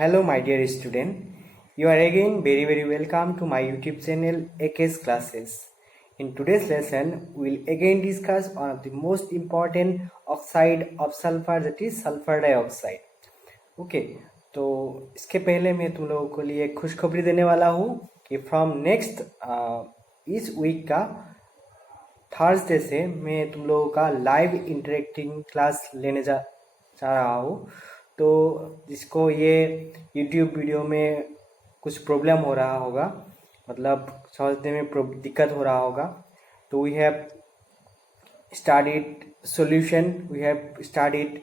Hello, my dear student. You are again very welcome to my YouTube channel AK's Classes. In today's lesson, we will again discuss one of the most important oxide of sulfur, that is sulfur dioxide. Okay तो इसके पहले मैं तुम लोगों के लिए खुशखबरी देने वाला हूँ कि फ्रॉम नेक्स्ट इस वीक का थर्सडे से मैं तुम लोगों का लाइव इंटरेक्टिंग क्लास लेने जा रहा हूँ। तो जिसको ये यूट्यूब वीडियो में कुछ प्रॉब्लम हो रहा होगा, मतलब समझने में दिक्कत हो रहा होगा, तो we have started solution, we have started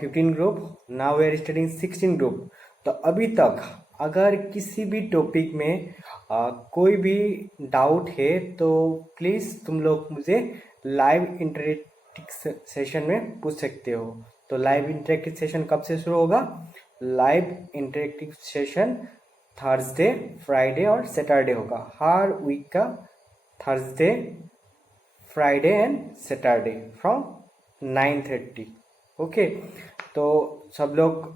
15 group, now we are studying 16 group. तो अभी तक अगर किसी भी टॉपिक में कोई भी डाउट है तो प्लीज़ तुम लोग मुझे लाइव इंटरेक्टिव सेशन में पूछ सकते हो। तो लाइव इंटरेक्टिव सेशन कब से शुरू होगा? Live interactive session Thursday, Friday और सैटरडे होगा। हर वीक का Thursday, Friday and Saturday from 9:30। Okay, तो सब लोग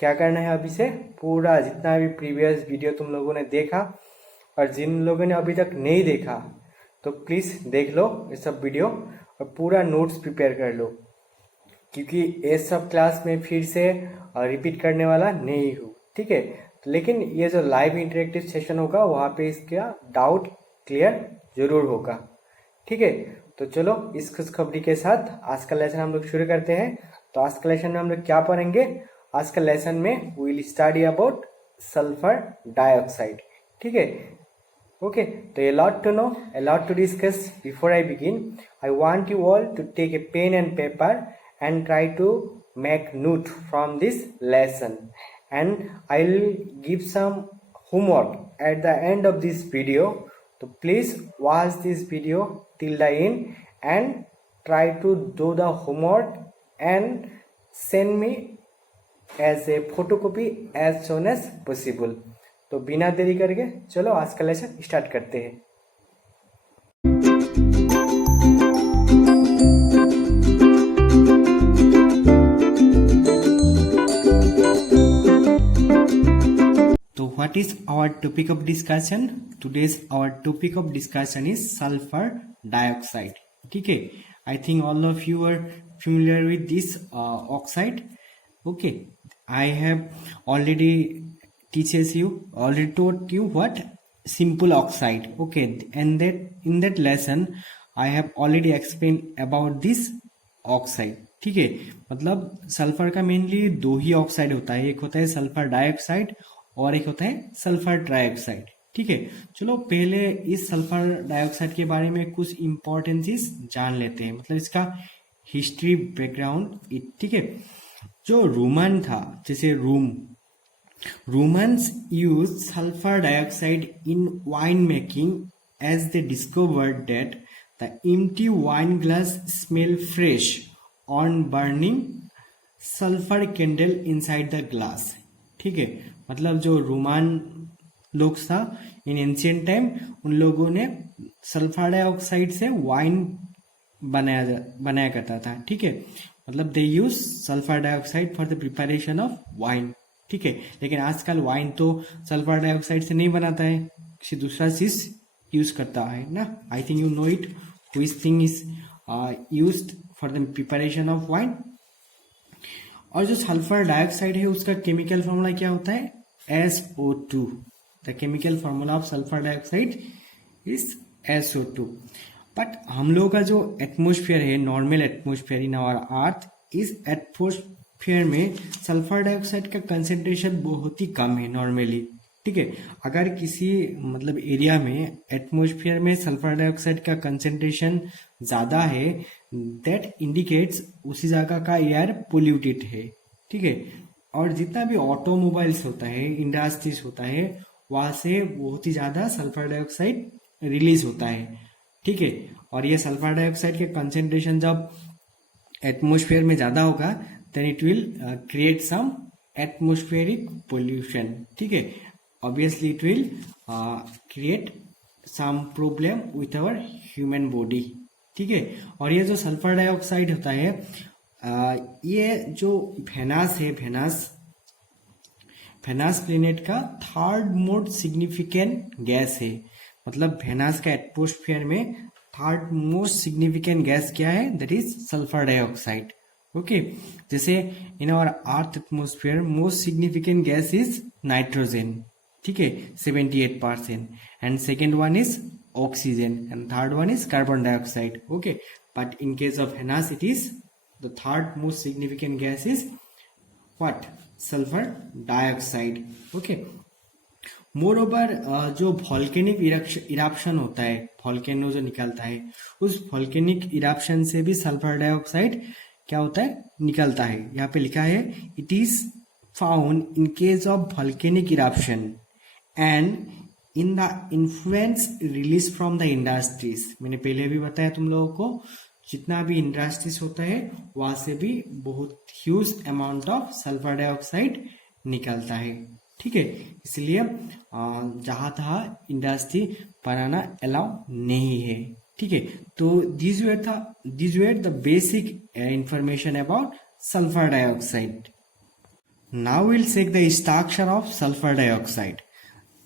क्या करना है, अभी से पूरा जितना भी प्रीवियस वीडियो तुम लोगों ने देखा और जिन लोगों ने अभी तक नहीं देखा तो प्लीज़ देख लो ये सब वीडियो और पूरा नोट्स प्रिपेयर कर लो, क्योंकि ये सब क्लास में फिर से रिपीट करने वाला नहीं हूँ। ठीक है, तो लेकिन ये जो लाइव इंटरेक्टिव सेशन होगा वहाँ पे इसका डाउट क्लियर जरूर होगा। ठीक है, तो चलो इस खुशखबरी के साथ आज का लेसन हम लोग शुरू करते हैं। तो आज का लेसन में हम लोग क्या पढ़ेंगे? आज का लेसन में we will study about sulphur dioxide. ठीक है, ओके, तो a lot to know, a lot to discuss. Before I begin, I want you all to take a pen and paper and try to make note from this lesson, and I'll give some homework at the end of this video. So please watch this video till the end and try to do the homework and send me as a photocopy as soon as possible. तो बिना देरी करके चलो आज का lesson start करते हैं। तो what is our topic of discussion? Today's our topic of discussion is sulphur dioxide. ठीक है, I think all of you are familiar with this oxide. Okay, I have already taught you what simple oxide. Okay, and that in that lesson I have already explained about this oxide. ठीक है, मतलब sulphur का mainly दो ही oxide होता है, एक होता है सल्फर डाइऑक्साइड और एक होता है सल्फर ट्राइऑक्साइड। ठीक है, चलो पहले इस सल्फर डाइऑक्साइड के बारे में कुछ इंपॉर्टेंसेस जान लेते हैं, मतलब इसका हिस्ट्री बैकग्राउंड। ठीक है, जो रोमन था, जैसे Romans use sulphur dioxide in wine making as they discovered that the empty wine glass smell fresh on burning sulphur candle inside the glass. ठीक है, मतलब जो रोमन लोग था इन एंशिएंट टाइम, उन लोगों ने सल्फर डाइऑक्साइड से वाइन बनाया करता था। ठीक है, मतलब they use sulphur dioxide for the preparation of wine. ठीक है, लेकिन आजकल वाइन तो सल्फर डाइऑक्साइड से नहीं बनाता है, किसी दूसरा चीज यूज करता है ना। आई think you know it which thing is used for the preparation of wine. और जो सल्फर डाइऑक्साइड है उसका केमिकल फॉर्मूला क्या होता है? SO2। The chemical formula of sulphur dioxide is SO2। But हम लोगों का जो एटमोस्फेयर है, normal atmosphere in our earth, इस एटमोस्फेयर में सल्फर डाइऑक्साइड का कंसेंट्रेशन बहुत ही कम है नॉर्मली। ठीक है, अगर किसी मतलब एरिया में एटमोस्फेयर में सल्फर डाइऑक्साइड का कंसेंट्रेशन ज़्यादा है, दैट इंडिकेट्स उसी जगह का एयर पोल्यूटेड है। ठीक है, और जितना भी ऑटोमोबाइल्स होता है, इंडस्ट्रीज होता है, वहाँ से बहुत ही ज़्यादा सल्फर डाइऑक्साइड रिलीज होता है। ठीक है, और ये सल्फर डाइऑक्साइड के कंसेंट्रेशन जब एटमोस्फेयर में ज़्यादा होगा then it will create some atmospheric pollution. ठीक है, obviously it will create some problem with our human body. ठीक है, और ये जो सल्फर डाइऑक्साइड होता है, ये जो भेनास है, वेनस प्लेनेट का थर्ड मोस्ट सिग्निफिकेंट गैस है। मतलब वेनस का एटमॉस्फेयर में थर्ड मोस्ट सिग्निफिकेंट गैस क्या है? That is sulphur dioxide. Okay, जैसे in our earth atmosphere most significant gas is nitrogen, ठीक है, 78%, and second one is oxygen, and third one is carbon dioxide. Okay, but in case of Venus, it is the third most significant gas is what? Sulfur dioxide. Okay. Moreover, जो volcanic eruption होता है, volcano जो निकलता है, उस volcanic eruption से भी sulfur dioxide क्या होता है? निकलता है। यहाँ पे लिखा है it is found in case of volcanic eruption and in the influence release from the industries. मैंने पहले भी बताया तुम लोगों को, जितना भी इंडस्ट्रीज होता है वहां से भी बहुत huge amount of sulphur dioxide निकलता है, ठीक है। इसलिए जहां तहाँ इंडस्ट्री बनाना अलाउ नहीं है, ठीक है। तो this were the basic information about sulphur dioxide. Now will check the structure of sulphur dioxide.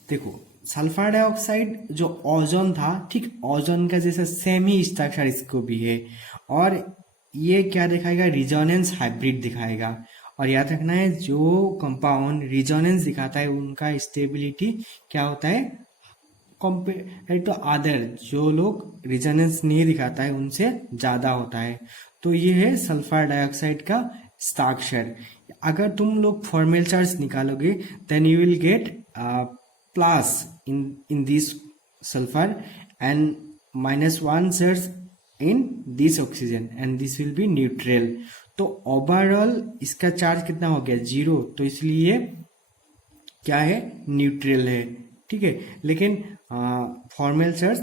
देखो, सल्फर डाइऑक्साइड जो ओजोन था, ठीक ओजोन का जैसा सेम ही स्ट्रक्चर इसको भी है, और ये क्या दिखाएगा? रिजोनेंस हाइब्रिड दिखाएगा। और याद रखना है, जो कंपाउंड रिजोनेंस दिखाता है उनका स्टेबिलिटी क्या होता है? कंपेयर टू अदर, जो लोग रिजोनेंस नहीं दिखाता है उनसे ज्यादा होता है। तो ये है सल्फर डाइऑक्साइड का स्ट्रक्चर। अगर तुम लोग फॉर्मल चार्ज निकालोगे then you will get plus in this sulfur and -1 charge in this oxygen and this will be neutral। तो ओवरऑल इसका चार्ज कितना हो गया? 0। तो इसलिए क्या है? न्यूट्रल है, ठीक है। लेकिन फॉर्मल चार्ज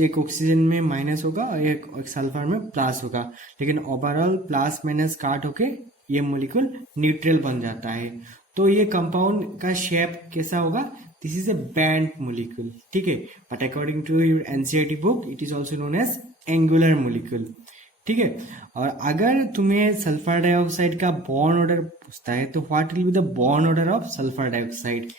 एक ऑक्सीजन में माइनस होगा और एक सल्फर में प्लस होगा, लेकिन ओवरऑल प्लस माइनस काट होके ये मॉलिक्यूल न्यूट्रल बन जाता है। तो ये कंपाउंड का शेप कैसा होगा? This is a bent molecule, ठीक है। But according to your NCERT book it is also known as angular molecule, ठीक है। और अगर तुम्हें सल्फर डाइऑक्साइड का बॉन्ड ऑर्डर पूछता है तो what will be the bond order of sulphur dioxide,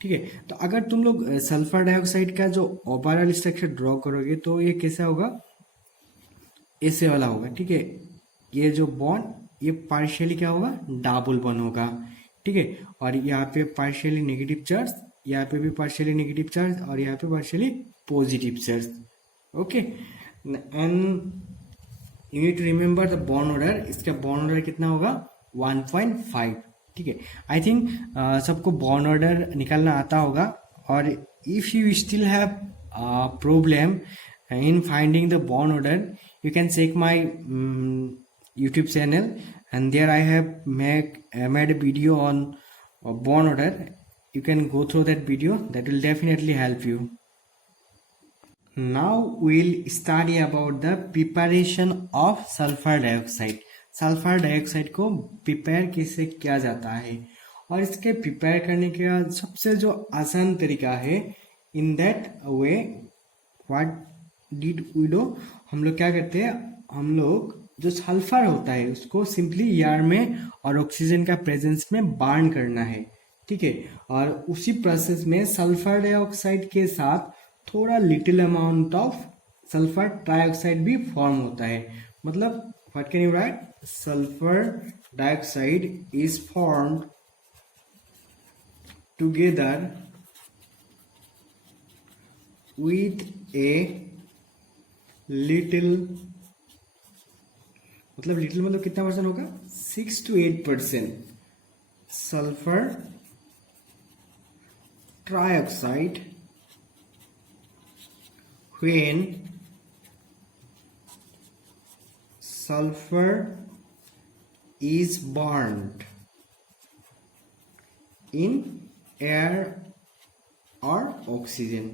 ठीक है। तो अगर तुम लोग सल्फर डाइऑक्साइड का जो ओवरऑल स्ट्रक्चर ड्रॉ करोगे तो ये कैसा होगा? ऐसे वाला होगा, ठीक है। ये जो बॉन्ड ये पार्शियली क्या होगा? डबल बॉन्ड होगा, ठीक है। और यहाँ पे पार्शियली नेगेटिव चार्ज, यहाँ पे भी पार्शियली नेगेटिव चार्ज, और यहाँ पे partially positive charge, okay. And you need to remember the bond order. इसका बॉन्ड ऑर्डर कितना होगा? 1.5, ठीक है। आई थिंक सबको बॉन्ड ऑर्डर निकालना आता होगा। और if you still have problem in finding the bond order, you can check my YouTube channel, and there I have made a video on bond order. You can go through that video, that will definitely help you. Now we'll study about the preparation of sulfur dioxide. Sulphur dioxide को prepare कैसे किया जाता है, और इसके prepare करने का सबसे जो आसान तरीका है, in that way what did we do, हम लोग क्या करते हैं? हम लोग जो सल्फर होता है उसको सिंपली एयर में और ऑक्सीजन का प्रेजेंस में बर्न करना है, ठीक है। और उसी प्रोसेस में सल्फर डाइऑक्साइड के साथ थोड़ा little amount of sulphur trioxide भी फॉर्म होता है। मतलब what can you right? Sulphur dioxide is formed together with a little, मतलब कितना परसेंट होगा? 6 to 8% sulphur trioxide when sulfur is burned in air or oxygen।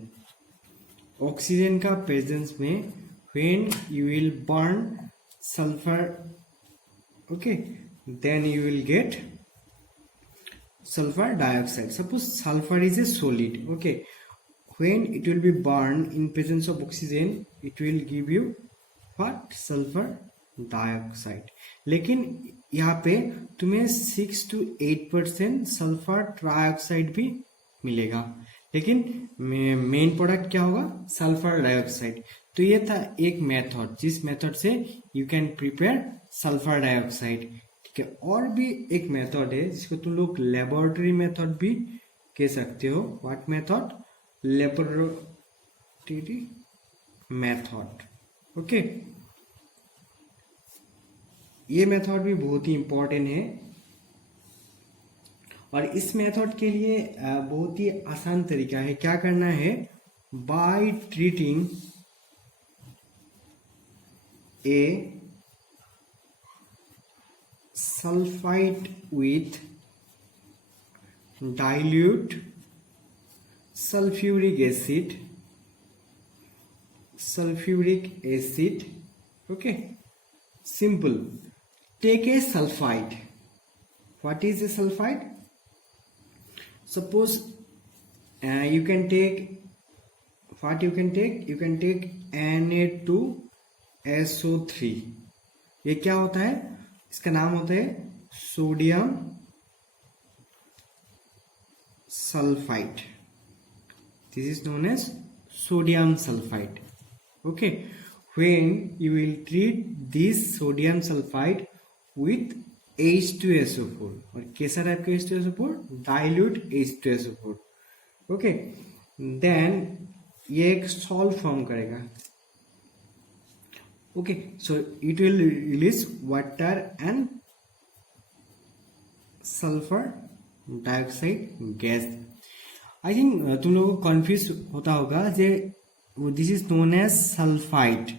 Oxygen का presence में when you will burn sulfur, okay, then you will get sulfur dioxide. Suppose sulfur is a solid, okay, when it will be burned in presence of oxygen, it will give you what? Sulfur dioxide. लेकिन यहाँ पे तुम्हें 6 to 8% sulphur trioxide भी मिलेगा, लेकिन main product क्या होगा, sulphur dioxide. तो ये था एक मेथड, जिस मेथड से you can prepare sulphur dioxide. ठीक है, और भी एक मेथड है जिसको तुम लोग लेबोरेटरी मेथड भी कह सकते हो। What method, laboratory method. Okay, ये मेथड भी बहुत ही इंपॉर्टेंट है, और इस मेथड के लिए बहुत ही आसान तरीका है। क्या करना है, by treating A sulphide with dilute sulfuric acid, okay, simple. Take a sulfide. What is a sulfide? Suppose you can take Na2SO3। ये क्या होता है, इसका नाम होता है sodium sulfide. This is known as sodium sulfide. Okay, when you will treat this sodium sulfide with H2SO4, और कैसा टाइप का H2SO4, dilute H2SO4, okay, then ये एक सॉल्ट फॉर्म करेगा। Okay, so it will release water and sulphur dioxide gas. I think तुम लोगों को confuse होता होगा जे this is known as sulphide.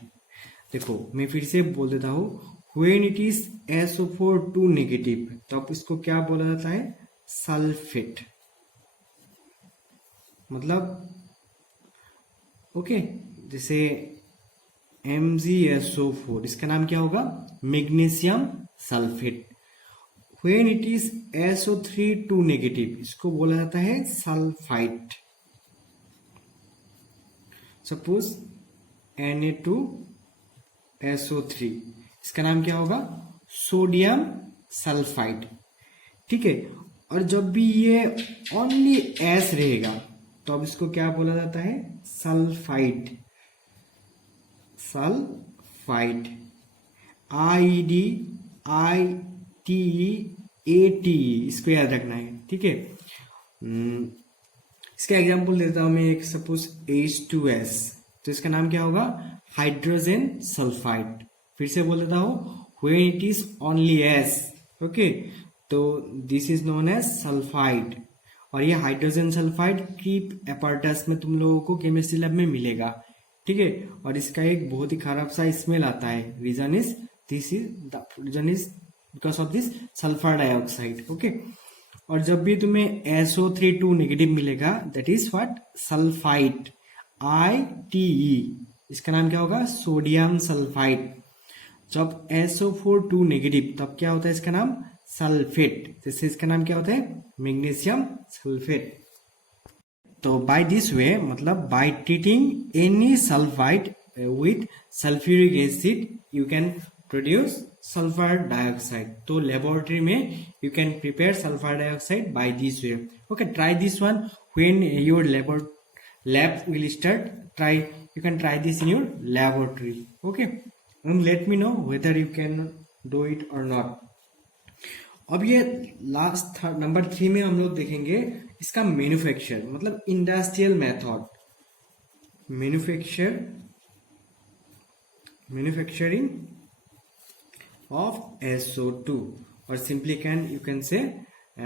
देखो मैं फिर से बोल देता हूँ, when it is SO4 2 negative तो अब इसको क्या बोला जाता है, सल्फेट। मतलब ओके, जैसे MgSO4 इसका नाम क्या होगा, magnesium sulphate. When it is SO3 2 negative इसको बोला जाता है सल्फाइड। सपोज Na2SO3 इसका नाम क्या होगा, सोडियम सल्फाइड। ठीक है, और जब भी ये ओनली S रहेगा तो अब इसको क्या बोला जाता है, सल्फाइड। सल्फाइड, IDITEATE इसको याद रखना है। ठीक है, इसका एग्जांपल देता हूं मैं, एक सपोज H2S तो इसका नाम क्या होगा, हाइड्रोजन सल्फाइड। फिर से बोल देता हूं, when it is only S, okay, तो this is known as sulphide. और ये हाइड्रोजन सल्फाइड क्रीप एपर्टस में तुम लोगों को केमिस्ट्री लैब में मिलेगा। ठीक है, और इसका एक बहुत ही खराब सा स्मेल आता है। Reason is because of this sulphur dioxide. Okay, और जब भी तुम्हें SO3 2 नेगेटिव मिलेगा that is what, sulphide, ITE इसका नाम क्या होगा, सोडियम सल्फाइड। जब SO4 2 नेगेटिव तब क्या होता है इसका नाम, सल्फेट। जैसे इसका नाम क्या होता है, मैग्नीशियम सल्फेट। तो बाय दिस वे, मतलब by treating any sulphide with sulphuric acid you can produce sulphur dioxide. तो लेबोरेटरी में you can prepare sulphur dioxide by this way. Okay, try this one when your lab will start. You can try this in your laboratory. Okay, and let me know whether you can do it or not. अब ये last number 3 में हम लोग देखेंगे इसका manufacture, मतलब industrial method, manufacturing of SO2, और simply you can say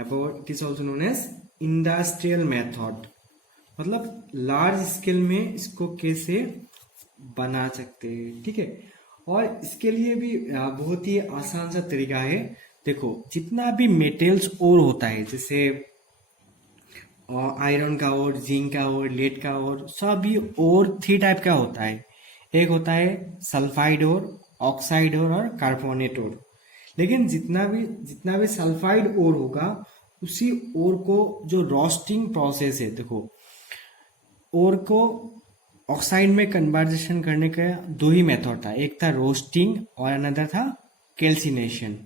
about it is also known as industrial method. मतलब लार्ज स्केल में इसको कैसे बना सकते हैं। ठीक है, और इसके लिए भी बहुत ही आसान सा तरीका है। देखो जितना भी मेटल्स और होता है, जैसे आयरन का और, जिंक का और, लेड का और, सभी और 3 टाइप का होता है। एक होता है सल्फाइड और, ऑक्साइड और कार्बोनेट और। लेकिन जितना भी सल्फाइड और होगा, उसी और को जो रोस्टिंग प्रोसेस है, देखो और को ऑक्साइड में कन्वर्जेशन करने का दो ही मेथड था, एक था रोस्टिंग और अनदर था कैल्सिनेशन।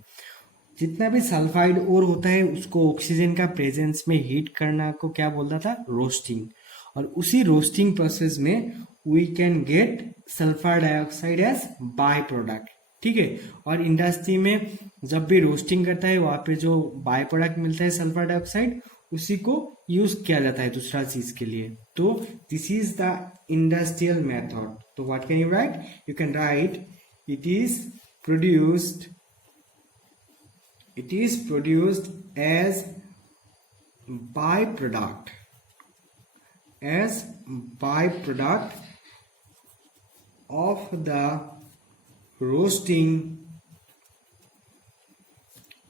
जितना भी सल्फाइड ओर होता है उसको ऑक्सीजन का प्रेजेंस में हीट करना को क्या बोलता था, रोस्टिंग। और उसी रोस्टिंग प्रोसेस में we can get sulphur dioxide as by product, ठीक है। और इंडस्ट्री में जब भी रोस्टिंग करता है वहां पे जो बाय प्रोडक्ट मिलता है सल्फर डाइऑक्साइड, उसी को यूज किया जाता है दूसरा चीज के लिए। तो this is the industrial method. तो what can you write, you can write it is produced as byproduct of the roasting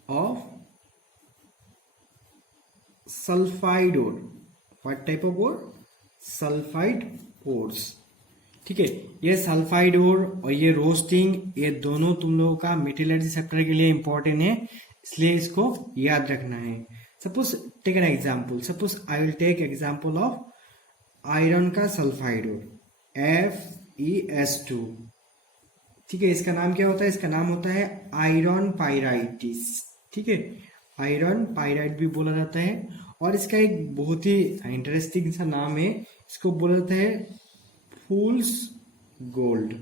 of sulfide ore. What type of ore? Sulfide ores, ठीक है। ये सल्फाइड ओर और ये रोस्टिंग, ये दोनों तुम लोगों का मेटलर्जी चैप्टर के लिए इंपॉर्टेंट है, इसलिए इसको याद रखना है। Suppose take an example, suppose I will take example of iron का सल्फाइड ओर FeS2, ठीक है। इसका नाम क्या होता है, इसका नाम होता है आयरन पाइराइटिस, ठीक है। आयरन पाइराइट भी बोला जाता है। और इसका एक बहुत ही इंटरेस्टिंग सा नाम है, इसको बोला जाता है फूल्स गोल्ड।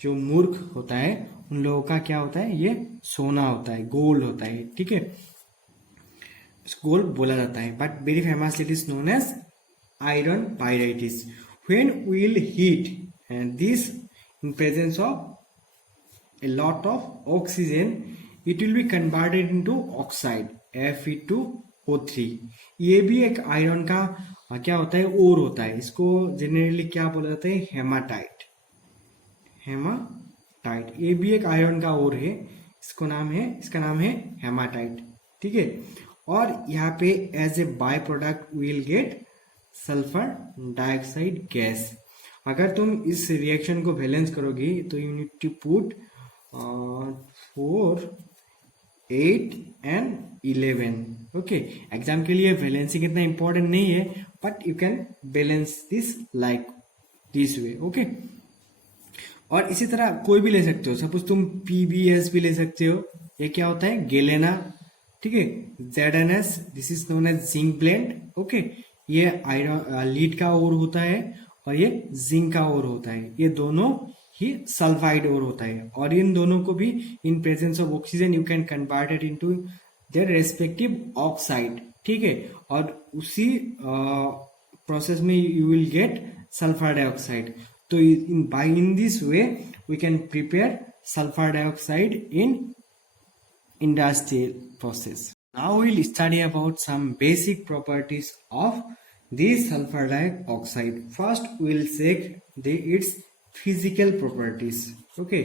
जो मूर्ख होता है उन लोगों का क्या होता है, ये सोना होता है, गोल्ड होता है, ठीक है। इसको गोल्ड बोला जाता है, but very famous it is known as iron pyrites. When we will heat this in presence of a lot of oxygen, it will be converted into oxide Fe2O3। ये भी एक आयरन का क्या होता है, ओर होता है। इसको जनरली क्या बोला जाता है, हेमाटाइट। ये भी एक आयरन का ओर है, इसका नाम है हेमाटाइट, ठीक है। और यहाँ पे as a by product will get sulphur dioxide gas. अगर तुम इस रिएक्शन को बैलेंस करोगी तो you need to put 4, 8 and 11, okay. Exam के लिए बैलेंसिंग इतना इंपॉर्टेंट नहीं है, but you can balance this like this way, okay. और इसी तरह कोई भी ले सकते हो, सपोज तुम PbS भी ले सकते हो। ये क्या होता है, गेलेना, ठीक है। ZnS, this is known as zinc blende, okay. ये आयरन लीड का ओर होता है और ये जिंक का ओर होता है। ये दोनों ही सल्फाइड ओर होता है। और इन दोनों को भी in presence of oxygen you can convert it into their respective oxide, ठीक है। और उसी प्रोसेस में you will get sulphur dioxide. तो in this way we can prepare sulphur dioxide in industrial process. Now we'll study about some basic properties of this sulfur dioxide. First we'll check its physical properties. Okay,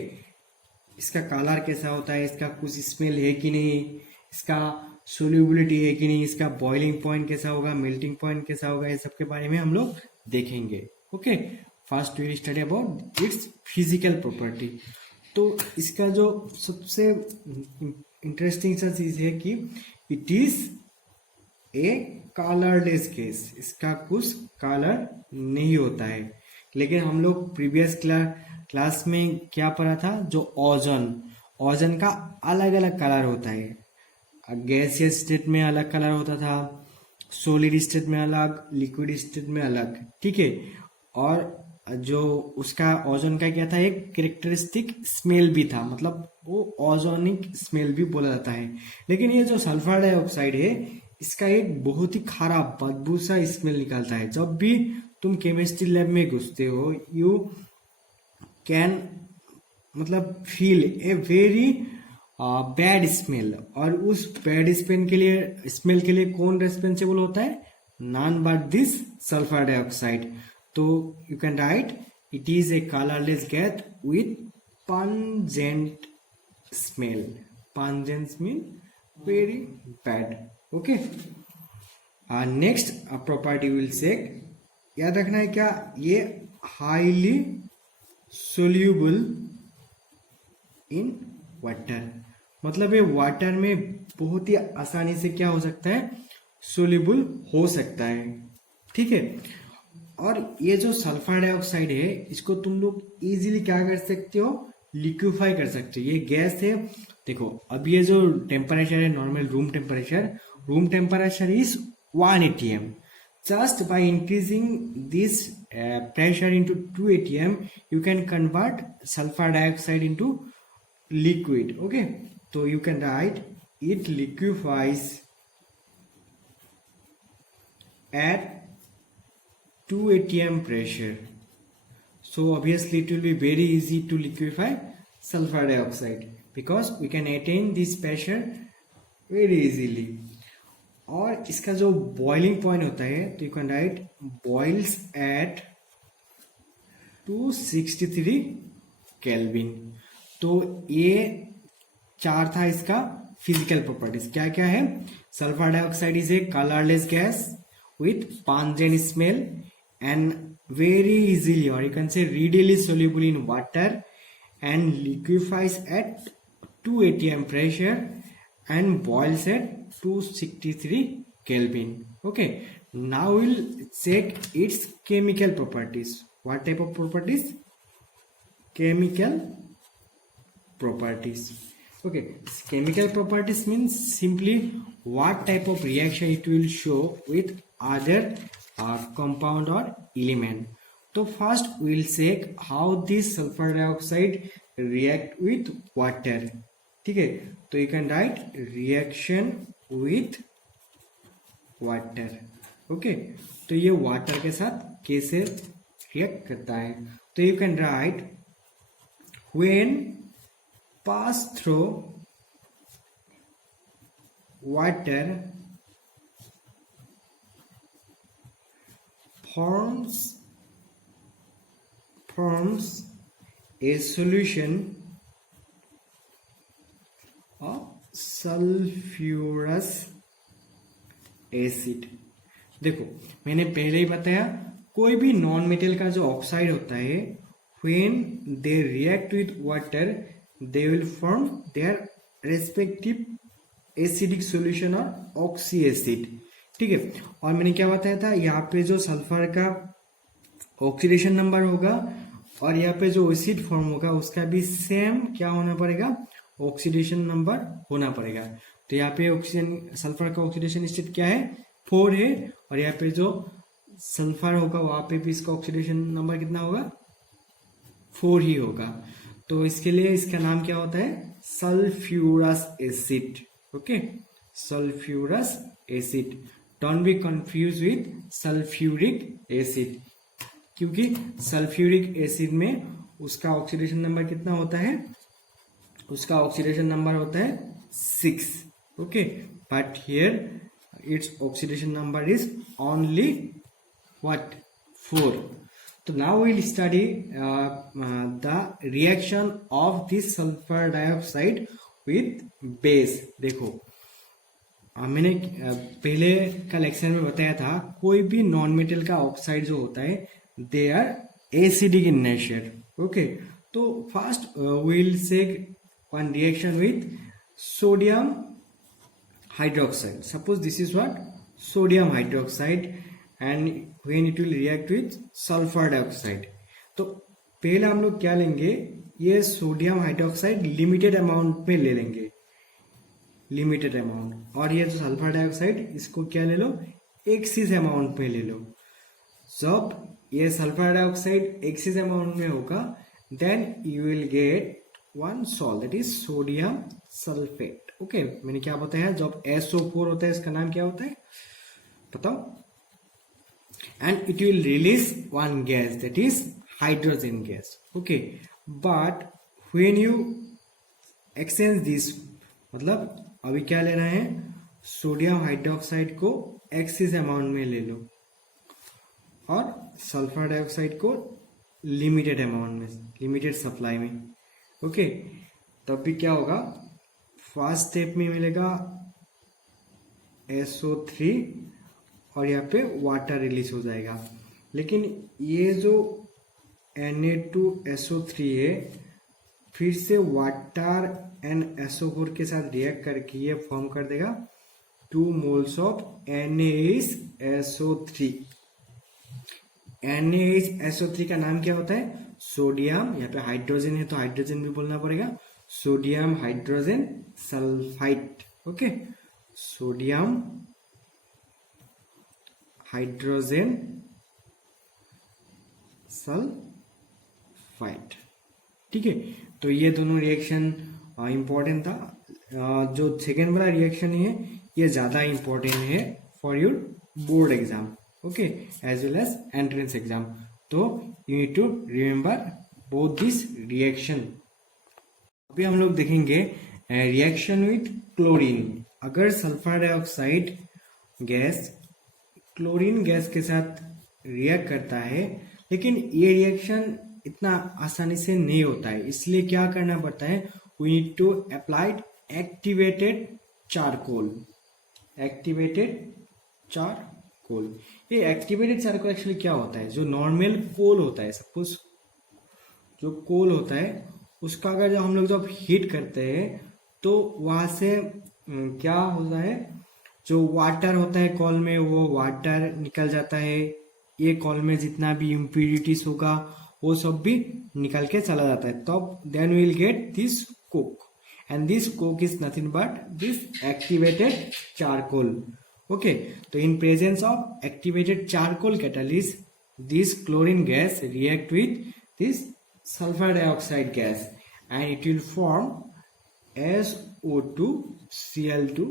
इसका colour कैसा होता है, इसका कुछ smell है कि नहीं, इसका सोल्यूबिलिटी है कि नहीं, इसका बॉइलिंग पॉइंट कैसा होगा, मेल्टिंग पॉइंट कैसा होगा, ये सब के बारे में हम लोग देखेंगे। Okay, first we study about its physical property. तो इसका जो सबसे इंटरेस्टिंग सा चीज है कि it is a colourless gas. इसका कुछ कलर नहीं होता है। लेकिन हम लोग प्रीवियस क्लास में क्या पढ़ा था, जो ओजोन का अलग अलग कलर होता है। गैसियस स्टेट में अलग कलर होता था, सॉलिड स्टेट में अलग, लिक्विड स्टेट में अलग, ठीक है। और जो उसका ओजोन का क्या था, एक कैरेक्टरिस्टिक स्मेल भी था, मतलब वो ओजोनिक स्मेल भी बोला जाता है। लेकिन ये जो सल्फर डाइऑक्साइड है, इसका एक बहुत ही खराब बदबू सा स्मेल निकलता है। जब भी तुम केमिस्ट्री लैब में घुसते हो, यू कैन मतलब feel a very bad smell. और उस बैड स्मेल के लिए कौन रेस्पॉन्सिबल होता है, none but this sulphur dioxide. तो you can write it is a colourless gas with pungent smell. Pungent mean very bad. Okay. Next property will check. याद रखना है क्या, ये हाईली सोल्यूबल इन वाटर, मतलब ये वाटर में बहुत ही आसानी से क्या हो सकता है, सोल्यूबल हो सकता है, ठीक है। और ये जो सल्फर डाइऑक्साइड है इसको तुम लोग इजीली क्या कर सकते हो, लिक्विफाई कर सकते हो। ये गैस है, देखो अब ये जो टेम्परेचर है normal room temperature is 1 atm. Just by increasing this pressure into 2 atm, you can convert sulfur dioxide into liquid. Okay, so you can write it liquefies at 2 atm pressure. So obviously it will be very easy to liquefy sulfur dioxide because we can attain this pressure very easily. और इसका जो boiling point होता है तो you can write boils at 263 kelvin. तो ये चार था इसका फिजिकल प्रॉपर्टीज। क्या क्या है, sulphur dioxide is a colourless gas with pungent smell and very easily or you can say readily soluble in water and liquefies at 2 atm pressure and boils at 263 Kelvin. Okay, now we'll check its chemical properties. What type of properties? Chemical properties. Okay, chemical properties means simply what type of reaction it will show with other compound or element. So first we will check how this sulfur dioxide react with water. ठीक है, तो you can right reaction with water. Okay, तो ये water के साथ कैसे react करता है, तो you can right when pass through water forms a solution of sulfurous acid। देखो मैंने पहले ही बताया कोई भी नॉन मेटल का जो ऑक्साइड होता है when they react with water they will form their respective acidic solution or oxy acid। ठीक है, और मैंने क्या बताया था, यहाँ पे जो सल्फर का ऑक्सीडेशन नंबर होगा और यहाँ पे जो एसिड फॉर्म होगा उसका भी सेम क्या होना पड़ेगा, ऑक्सीडेशन नंबर होना पड़ेगा। तो यहाँ पे ऑक्सीजन सल्फर का ऑक्सीडेशन स्टेट क्या है, 4 है, और यहाँ पे जो सल्फर होगा वहां पे भी इसका ऑक्सीडेशन नंबर कितना होगा, 4 ही होगा। तो इसके लिए इसका नाम क्या होता है, sulphurous acid. Okay, sulphurous acid, don't be confuse with sulphuric acid, क्योंकि सल्फ्यूरिक एसिड में उसका ऑक्सीडेशन नंबर कितना होता है, उसका ऑक्सीडेशन नंबर होता है 6। Okay, but here its oxidation number is only what, 4। तो now we will study the reaction of this sulphur dioxide with base. देखो मैंने पहले का लेक्चर में बताया था कोई भी नॉन मेटल का ऑक्साइड जो होता है they are acidic in nature. Okay, तो first we will check one reaction with sodium hydroxide. Suppose this is what, sodium hydroxide, and when it will react with sulphur dioxide. तो पहले हम लोग क्या लेंगे, ये सोडियम हाइड्रोक्साइड लिमिटेड अमाउंट में ले लेंगे, लिमिटेड अमाउंट, और ये जो सल्फर डाइऑक्साइड इसको क्या ले लो, एक्सिस अमाउंट में ले लो। जब ये सल्फर डाइऑक्साइड एक्सिस अमाउंट में होगा then you will get one salt that is sodium sulphate. Okay, मैंने क्या बताया, जब SO4 होता है इसका नाम क्या होता है बताओ, and it will release one gas that is hydrogen gas. Okay, but when you exchange this, मतलब अभी क्या लेना है, सोडियम हाइड्रोक्साइड को एक्सिस अमाउंट में ले लो और सल्फर डाइऑक्साइड को लिमिटेड अमाउंट में, लिमिटेड सप्लाई में। ओके, तब भी क्या होगा, फर्स्ट स्टेप में मिलेगा SO3 और यहाँ पे वाटर रिलीज हो जाएगा। लेकिन ये जो Na2SO3 है फिर से वाटर एंड SO4 के साथ रिएक्ट करके ये फॉर्म कर देगा 2 moles ऑफ NaSO3। NaHSO3 का नाम क्या होता है? सोडियम, यहाँ पे हाइड्रोजन है तो हाइड्रोजन भी बोलना पड़ेगा, sodium hydrogen sulphide. Okay, sodium hydrogen sulphide. ठीक है, तो ये दोनों रिएक्शन इंपॉर्टेंट था। जो सेकेंड वाला रिएक्शन है ये ज्यादा इंपॉर्टेंट है for your board exam, okay, as well as entrance exam. तो you need to remember both this reaction. अभी हम लोग देखेंगे रिएक्शन विथ क्लोरीन। अगर sulphur dioxide gas chlorine gas के साथ रिएक्ट करता है, लेकिन ये रिएक्शन इतना आसानी से नहीं होता है, इसलिए क्या करना पड़ता है, we need to apply activated charcoal. Activated charcoal, ये एक्टिवेटेड चारकोल एक्चुअली क्या होता है, जो नॉर्मल कोल होता है, सपोज जो कोल होता है उसका अगर जब हम लोग जब हीट करते हैं तो वहां से क्या होता है, जो वाटर होता है कॉल में वो वाटर निकल जाता है, ये कॉल में जितना भी इम्प्यूरिटीज होगा वो सब भी निकल के चला जाता है, तब then we will get this coke, and this coke is nothing but this activated charcoal. Okay, so in presence of activated charcoal catalyst, this chlorine gas react with this sulfur dioxide gas and it will form SO2 Cl2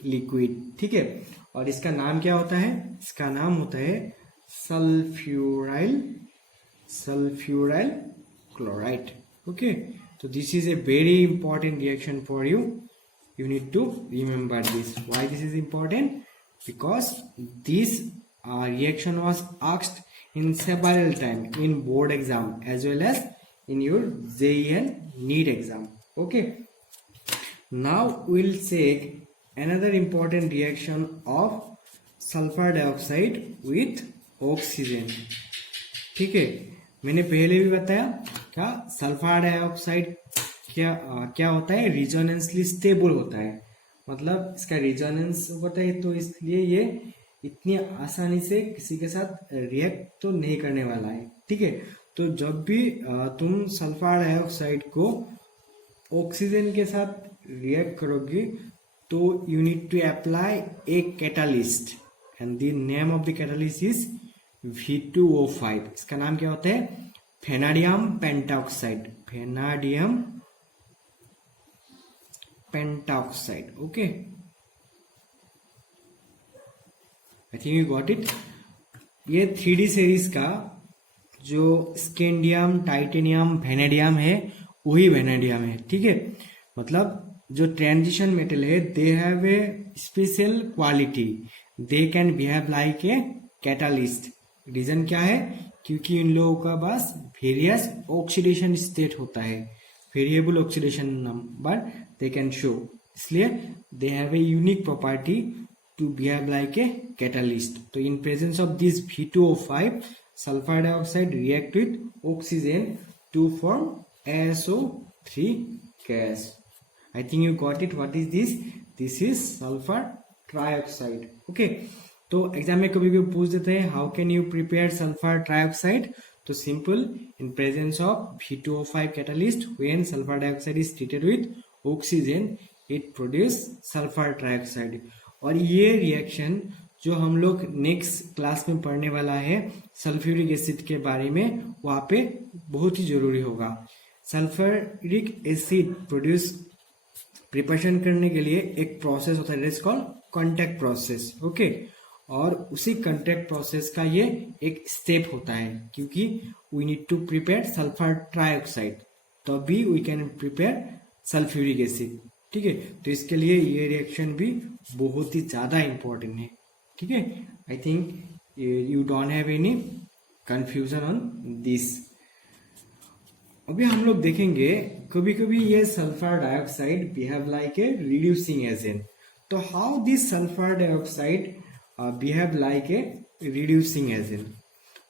liquid. ठीक है, और इसका नाम क्या होता है, इसका नाम होता है sulphuryl chloride. Okay, so this is a very important reaction for you. You need to remember this. Why this is important? Because this reaction was asked in several times in board exam as well as in your JEE and NEET exam. Okay. Now we'll check another important reaction of sulfur dioxide with oxygen. ठीक है, मैंने पहले भी बताया क्या sulphur dioxide क्या होता है, रिजोनेंसली स्टेबल होता है, मतलब इसका रिजोनेंस होता है, तो इसलिए ये इतनी आसानी से किसी के साथ रिएक्ट तो नहीं करने वाला है। ठीक है, तो जब भी तुम सल्फर डाइऑक्साइड को ऑक्सीजन के साथ रिएक्ट करोगे तो you need to apply a catalyst and the name of the catalyst is V2O5। इसका नाम क्या होता है, vanadium pentoxide, vanadium pentoxide. Okay, I think you got it. ये 3D सीरीज का जो स्कैंडियम, टाइटेनियम, वेनेडियम है वही वेनेडियम है। ठीक है, मतलब जो ट्रांजिशन मेटल है they have a special quality, they can behave like a catalyst. Reason क्या है, क्योंकि इन लोगों का पास वेरियस ऑक्सीडेशन स्टेट होता है, variable oxidation number they can show, इसलिए they have a unique property to behave like a catalyst. तो in presence of this V2O5 sulphur dioxide react with oxygen to form SO3 gas. I think you got it. What is this, this is sulphur trioxide. Okay, तो exam में कभी कभी पूछ देते हैं how can you prepare sulphur trioxide, तो simple, in presence of V2O5 catalyst when sulphur dioxide is treated with oxygen it produce sulphur trioxide. और ये रिएक्शन जो हम लोग नेक्स्ट क्लास में पढ़ने वाला है सल्फ्यूरिक एसिड के बारे में, वहां पे बहुत ही जरूरी होगा। सल्फ्यूरिक एसिड प्रोड्यूस प्रिपरेशन करने के लिए एक प्रोसेस होता है, it's called contact process. Okay, और उसी कॉन्टैक्ट प्रोसेस का ये एक स्टेप होता है, क्योंकि we need to prepare sulphur trioxide, तभी we can prepare sulphuric acid. ठीक है, तो इसके लिए ये रिएक्शन भी बहुत ही ज्यादा इंपॉर्टेंट है। ठीक है, I think you don't have any confusion on this. अभी हम लोग देखेंगे कभी कभी ये sulphur dioxide behave like a reducing agent. तो how this sulphur dioxide behave like a reducing agent.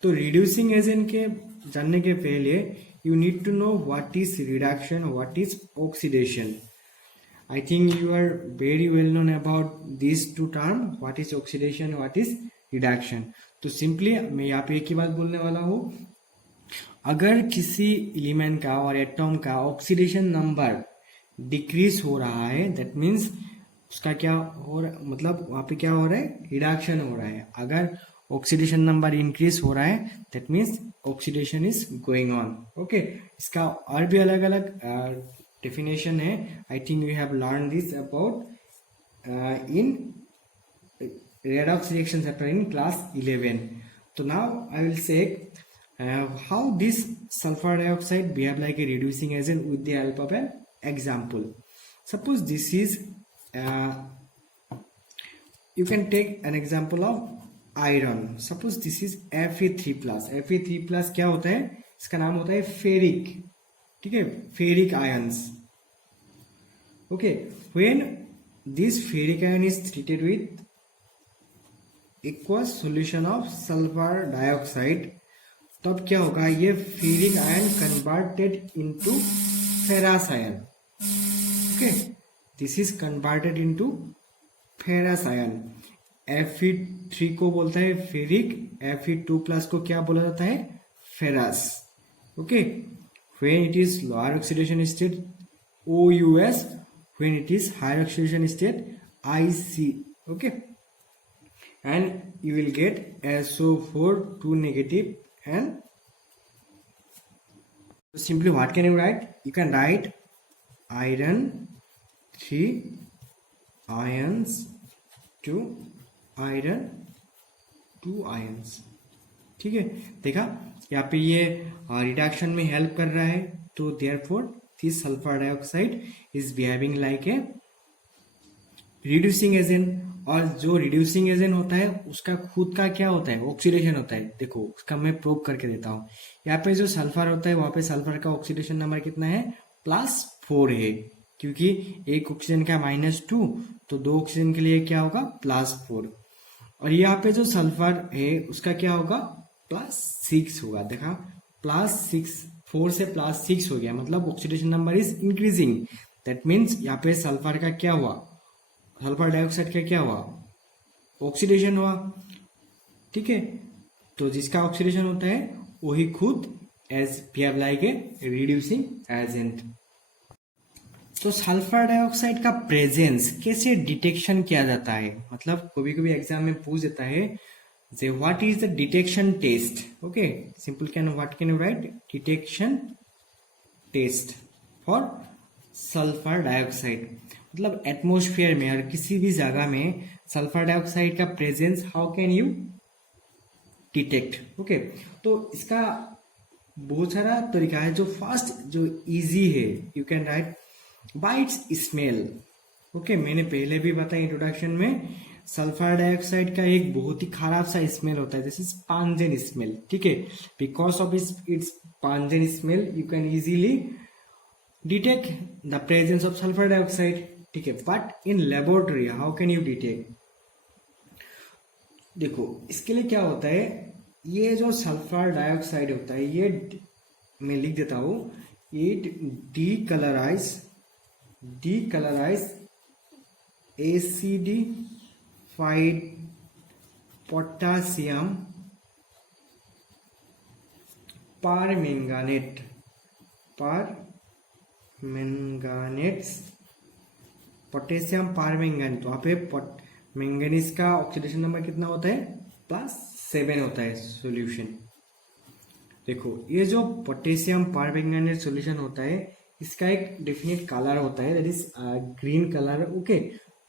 तो रिड्यूसिंग एजेंट के जानने के पहले you need to know what is reduction, what is oxidation. I think you are very well known about these two terms, what is oxidation, what is reduction. तो simply मैं यहाँ पे एक ही बात बोलने वाला हूँ, अगर किसी एलिमेंट का और एटॉम का ऑक्सीडेशन नंबर डिक्रीज हो रहा है, दैट मीन्स उसका क्या हो रहा, मतलब वहां पे क्या हो रहा है, रिडक्शन हो रहा है। अगर ऑक्सीडेशन नंबर इंक्रीज हो रहा है, that means oxidation is going on. Okay, इसका और भी अलग अलग डेफिनेशन है। I think you have learn this about in redox reaction chapter in class 11. So now I will say how this sulfur dioxide behave like a reducing agent with the help of an example. Suppose this is you can take an example of iron. Suppose this is Fe3 plus. Fe3 plus क्या होता है, इसका नाम होता है ferric, ठीक है, ferric ions. Okay, when this ferric ion is treated with aqueous solution of sulfur dioxide, तब क्या होगा, ये ferric ion converted into ferrous ion. Okay, this is converted into ferrous ion. Fe3 को बोलता है फेरिक, Fe2 प्लस को क्या बोला जाता है, ferrous. Okay, when it is lower oxidation state OUS, when it is higher oxidation state IC. Okay, and you will get SO4 2 negative. And simply what can you write, you can write iron 3 ions to iron 2 ions। ठीक है, देखा यहाँ पे ये reduction में help कर रहा है। तो therefore this sulfur dioxide is behaving like a reducing agent। और जो रिड्यूसिंग एजेंट होता है उसका खुद का क्या होता है, ऑक्सीडेशन होता है। देखो उसका मैं प्रूव करके देता हूँ। यहाँ पे जो सल्फर होता है वहां पे सल्फर का ऑक्सीडेशन नंबर कितना है, +4 है, क्योंकि एक ऑक्सीजन का -2, तो 2 ऑक्सीजन के लिए क्या होगा, +4। और यहाँ पे जो सल्फर है उसका क्या होगा, +6 होगा। देखा, +6, 4 से +6 हो गया, मतलब oxidation number is increasing. That means यहाँ पे सल्फर का क्या हुआ, सल्फर डाइऑक्साइड का क्या हुआ, ऑक्सीडेशन हुआ। ठीक है, तो जिसका ऑक्सीडेशन होता है वही खुद as behave like a reducing agent. तो सल्फर डाइऑक्साइड का प्रेजेंस कैसे डिटेक्शन किया जाता है, मतलब कभी कभी एग्जाम में पूछ देता है say what is the detection test। okay, simple can what can you write, detection test for sulfur dioxide। मतलब एटमॉस्फेयर में और किसी भी जगह में सल्फर डाइऑक्साइड का presence how can you detect. Okay, तो इसका बहुत सारा तरीका है। जो फर्स्ट जो इजी है, you can right bye it's smell. Okay, मैंने पहले भी बताया इंट्रोडक्शन में, सल्फर डाइऑक्साइड का एक बहुत ही खराब सा स्मेल होता है, दिस इज पांजेंट स्मेल। ठीक है, because of its pungent smell you can easily detect the presence of sulphur dioxide. ठीक है, but in laboratory how can you detect. देखो इसके लिए क्या होता है, ये जो सल्फर डाइऑक्साइड होता है ये मैं लिख देता हूं, it decolourise acidified potassium permanganates potassium permanganate. वहां पे मैंगनीज का ऑक्सीडेशन नंबर कितना होता है, +7 होता है सॉल्यूशन। देखो ये जो पोटेशियम परमैंगानेट सॉल्यूशन होता है इसका एक डेफिनेट कलर होता है, that is green colour. Okay,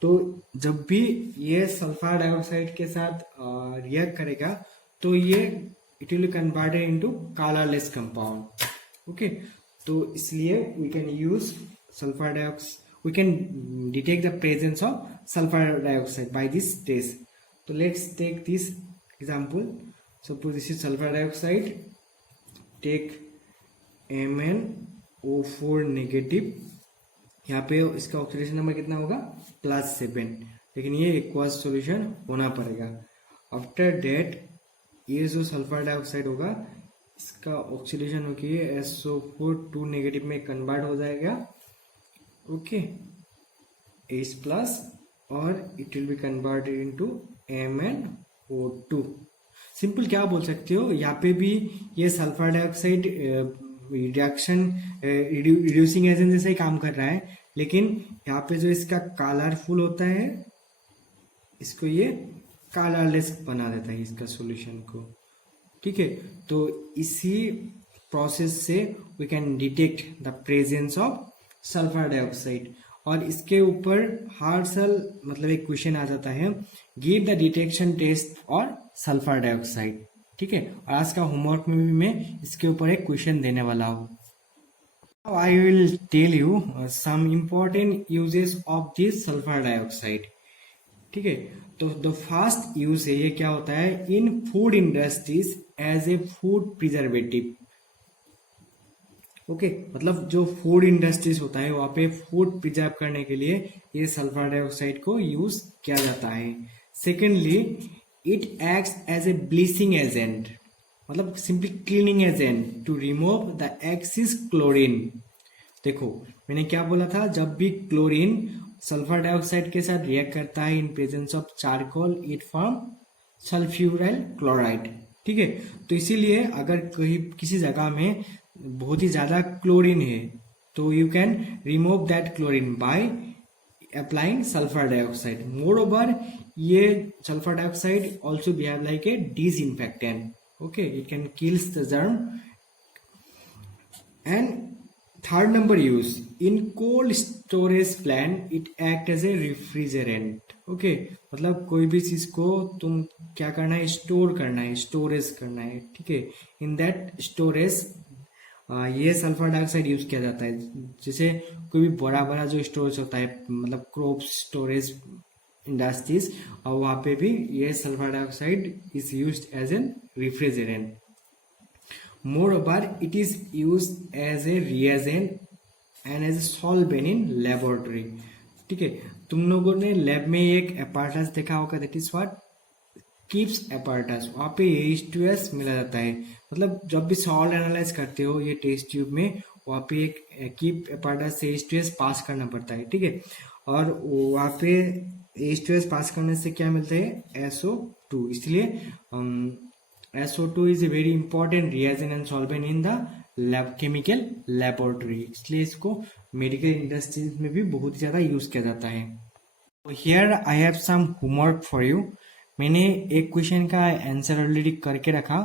तो जब भी ये सल्फर डाइऑक्साइड के साथ रिएक्ट करेगा तो ये it will converted into colourless compound. Okay, तो इसलिए we can use sulphur dioxide, we can detect the presence of sulfur dioxide by this test। So let's take this example। Suppose this is sulfur dioxide, take MnO4 negative। यहाँ पे इसका oxidation number कितना होगा, +7, लेकिन ये aqueous solution होना पड़ेगा। After date ये जो सल्फर डाइऑक्साइड होगा इसका ऑक्सीडेशन होकर SO4 2 नेगेटिव में कन्वर्ट हो जाएगा। ओके, H+ और it will be converted into Mn O2। Simple क्या बोल सकते हो, यहाँ पे भी ये sulphur dioxide reduction reducing agent जैसा ही काम कर रहा है, लेकिन यहाँ पे जो इसका कलरफुल होता है, इसको ये कलरलेस बना देता है इसका सॉल्यूशन को। ठीक है, तो इसी प्रोसेस से we can detect the presence of sulphur dioxide. और इसके ऊपर हर साल मतलब एक क्वेश्चन आ जाता है, गिव द डिटेक्शन टेस्ट और सल्फर डाइऑक्साइड। ठीक है, और आज का होमवर्क में भी मैं इसके ऊपर एक क्वेश्चन देने वाला हूँ। I will tell you some important uses of this sulfur dioxide। ठीक है, तो द फर्स्ट यूज है, ये क्या होता है, in food industries as a food preservative. Okay, मतलब जो फूड इंडस्ट्रीज होता है वहां पे फूड प्रिजर्व करने के लिए ये सल्फर डाइऑक्साइड को यूज किया जाता है। Secondly, it acts as a bleaching agent, मतलब simply cleaning agent to remove the excess chlorine. देखो मैंने क्या बोला था, जब भी क्लोरीन सल्फर डाइऑक्साइड के साथ रिएक्ट करता है इन presence of charcoal, it form sulphuryl chloride. ठीक है, तो इसीलिए अगर कहीं किसी जगह में बहुत ही ज्यादा क्लोरीन है तो you can remove that chlorine by applying sulfur dioxide. Moreover, ये sulfur dioxide also behave like a disinfectant. Okay, it can kills the germ. And third number use, in cold storage plant it act as a refrigerant. Okay, मतलब कोई भी चीज को तुम क्या करना है, स्टोर करना है, स्टोरेज करना है। ठीक है, इन दैट स्टोरेज ये सल्फर डाइऑक्साइड यूज किया जाता है। जैसे कोई भी बड़ा बड़ा जो स्टोरेज होता है, मतलब क्रॉप स्टोरेज इंडस्ट्रीज, और वहां पे भी ये sulphur dioxide is used as an refrigerant. Moreover, it is used as a reagent and as a solvent in laboratory. ठीक है, तुम लोगों ने लैब में एक एपार्टस देखा होगा, that is what keeps apparatus. वहां पे H2S मिला जाता है, मतलब जब भी सॉल्ट एनालाइज करते हो ये टेस्ट ट्यूब में, वहां पे एक कीप एपार्टस से H2S पास करना पड़ता है। ठीक है, और वहां पे H2S पास करने से क्या मिलता है, SO2। इसलिए SO2 is a very important reagent and solvent in the lab chemical laboratory, इसलिए इसको मेडिकल इंडस्ट्रीज में भी बहुत ज्यादा यूज किया जाता है। Here I have some homework for you. मैंने एक क्वेश्चन का आंसर ऑलरेडी करके रखा,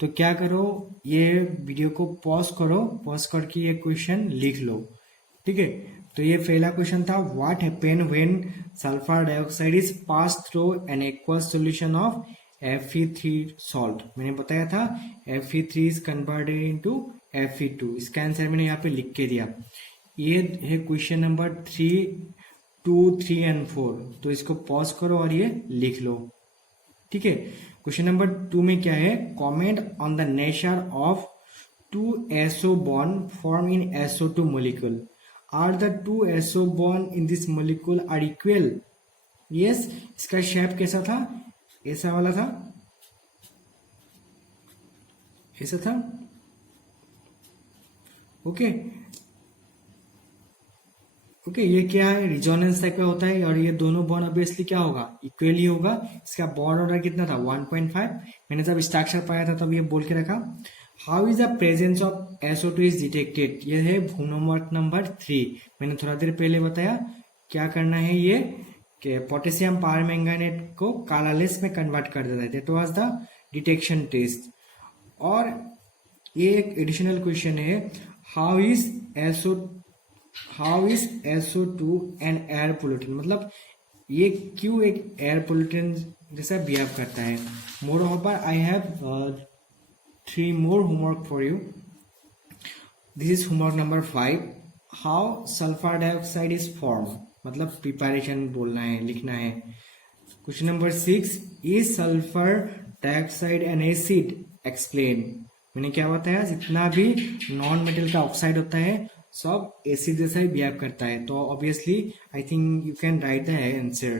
तो क्या करो, ये वीडियो को पॉज करो, पॉज करके ये क्वेश्चन लिख लो। ठीक है, तो ये पहला क्वेश्चन था, what happen when sulphur dioxide is pass through an aqueous solution of Fe3 salt. मैंने बताया था Fe3 is converted into Fe2। इसका आंसर मैंने यहाँ पे लिख के दिया। ये है क्वेश्चन नंबर 3, 2, 3 एंड 4। तो इसको पॉज करो और ये लिख लो। ठीक है, क्वेश्चन नंबर 2 में क्या है, comment on the nature of 2 SO bond form in SO2 molecule. Are the 2 SO bond in this molecule are equal? Yes, इसका शेप कैसा था, ऐसा वाला था, ऐसा था। ओके ओके, ये क्या है, रिजोनेंस टाइप का होता है, और ये दोनों बॉन्ड ऑब्वियसली क्या होगा, इक्वल ही होगा। इसका बॉन्ड ऑर्डर कितना था, 1.5। मैंने जब स्ट्रक्चर पाया था तब ये बोल के रखा। How is the presence of SO2 is detected? ये है होमवर्क नंबर 3। मैंने थोड़ा देर पहले बताया क्या करना है, ये कि पोटेशियम परमैंगनेट को कलरलेस में कन्वर्ट कर देता है, that was the detection test. और ये एक एडिशनल क्वेश्चन है, how is SO2 an air pollutant, मतलब ये क्यों एक एयर पोल्यूटेंट जैसा बिहेव करता है। Moreover, I have 3 more homework for you. This is homework number 5. How sulfur dioxide is formed, मतलब प्रिपरेशन बोलना है, लिखना है। Question number 6, is sulphur dioxide N acid? Explain. मैंने क्या बताया, जितना भी नॉन मेटल का ऑक्साइड होता है सब एसिड जैसा ही बिहेव करता है, तो obviously I think you can right the answer.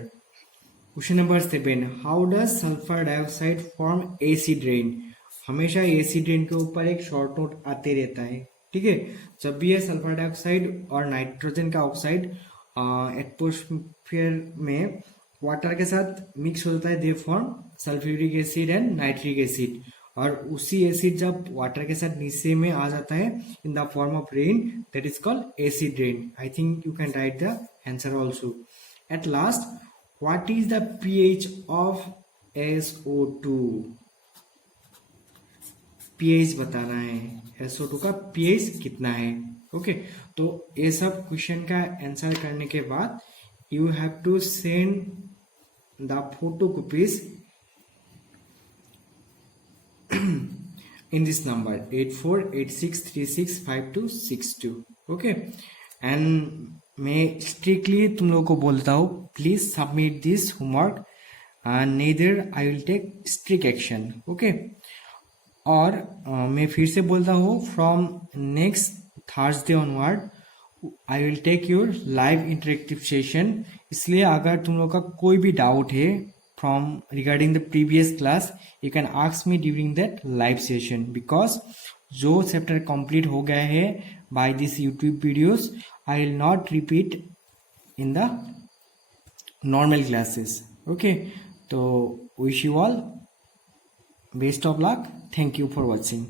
Question number 7, how does sulphur dioxide form acid rain? हमेशा एसिड रेन के ऊपर एक शॉर्ट नोट आते रहता है। ठीक है, जब भी ये सल्फर डाइऑक्साइड और नाइट्रोजन का ऑक्साइड एटमॉस्फेयर में वाटर के साथ मिक्स हो जाता है, they form sulphuric acid and nitric acid, और उसी एसिड जब वाटर के साथ नीचे में आ जाता है in the form of rain, that is called acid rain. I think you can right the answer also. At last, what is the pH of SO2? pH बताना है, SO2 का pH कितना है. ओके तो ये सब क्वेश्चन का answer करने के बाद you have to send the photocopies in this number 8486365262. Okay and मैं स्ट्रिक्टली तुम लोगों को बोलता हूँ, please submit this homework and neither I will take strict action. Okay और मैं फिर से बोलता हूँ, from next Thursday onward I will take your live interactive session. इसलिए अगर तुम लोग का कोई भी डाउट है from regarding the previous class, you can ask me during that live session, because जो chapter complete हो गया है by this YouTube videos, I will not repeat in the normal classes. Okay, तो wish you all best of luck. Thank you for watching.